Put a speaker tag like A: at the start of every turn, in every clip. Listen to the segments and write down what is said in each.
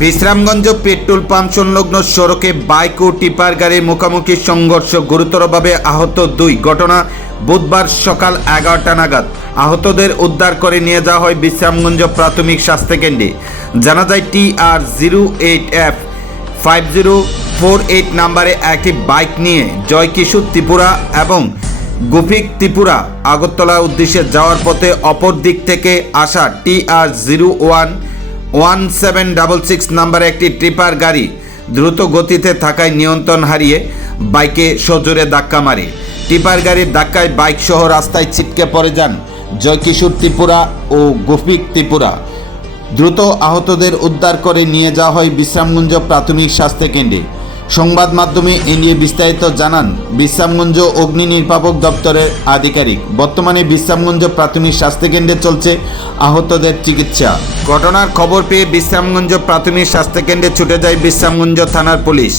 A: Bishramganj petrol pump সংলগ্ন সড়কে bike ও tipper গাড়ির মুখোমুখি সংঘর্ষ গুরুতরভাবে আহত দুই ঘটনা। বুধবার সকাল এগারোটা নাগাদ আহতদের উদ্ধার করে নিয়ে যাওয়া হয় বিশ্রামগঞ্জ প্রাথমিক স্বাস্থ্যকেন্দ্রে জানা যায় T R zero eight F five zero four eight নাম্বারে একটি বাইক নিয়ে জয়কিশোর ত্রিপুরা এবং গুফিক ত্রিপুরা আগরতলার উদ্দেশ্যে যাওয়ার পথে অপর দিক থেকে আসা T R zero one one seven double six নাম্বারে একটি ট্রিপার গাড়ি দ্রুত গতিতে থাকায় নিয়ন্ত্রণ হারিয়ে বাইকে সজোরে ধাক্কা মারে। টিপার গাড়ির ধাক্কায় বাইক সহ রাস্তায় ছিটকে পড়ে যান জয়কিশোর ত্রিপুরা ও গোফিক ত্রিপুরা। দ্রুত আহতদের উদ্ধার করে নিয়ে যাওয়া হয় বিশ্রামগঞ্জ প্রাথমিক স্বাস্থ্য কেন্দ্রে। সংবাদ মাধ্যমে এ নিয়ে বিস্তারিত জানান বিশ্রামগঞ্জ অগ্নি নির্বাপক দপ্তরের আধিকারিক। বর্তমানে বিশ্রামগঞ্জ প্রাথমিক স্বাস্থ্য কেন্দ্রে চলছে আহতদের চিকিৎসা। ঘটনার খবর পেয়ে বিশ্রামগঞ্জ প্রাথমিক স্বাস্থ্য কেন্দ্রে ছুটে যায় বিশ্রামগঞ্জ থানার পুলিশ।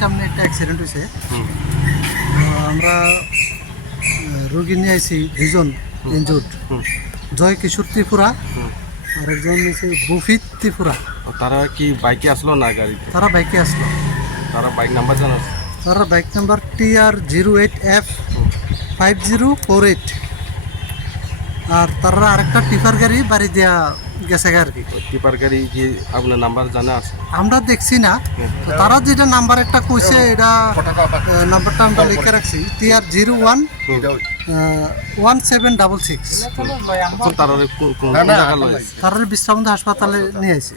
B: সামনে একটা অ্যাক্সিডেন্ট হয়েছে। আমরা রোগী নিয়ে আইছি দুজন ইনজুর্ড জয় কিশোর ত্রিপুরা। আর একজন হচ্ছে বফিত ত্রিপুরা।
C: তারা কি বাইকে আসলো না গাড়িতে?
B: তারা বাইকে আসলো।
C: তারা বাইক নাম্বার জানো?
B: তারা bike number T R zero eight F five zero four eight. আর তারা আরেকটা টিফার গাড়ি বাড়ি দেওয়া গেছে আর কি।
C: টিপার গাড়ি কি আপনার নাম্বার জানা আছে?
B: আমরা দেখছি না। তারা যেটা নাম্বার একটা কইছে এটা নাম্বারটা আমরা লিখে রাখছি। T R zero one one seven double six
C: তারা
B: তারা হাসপাতালে নিয়ে আসি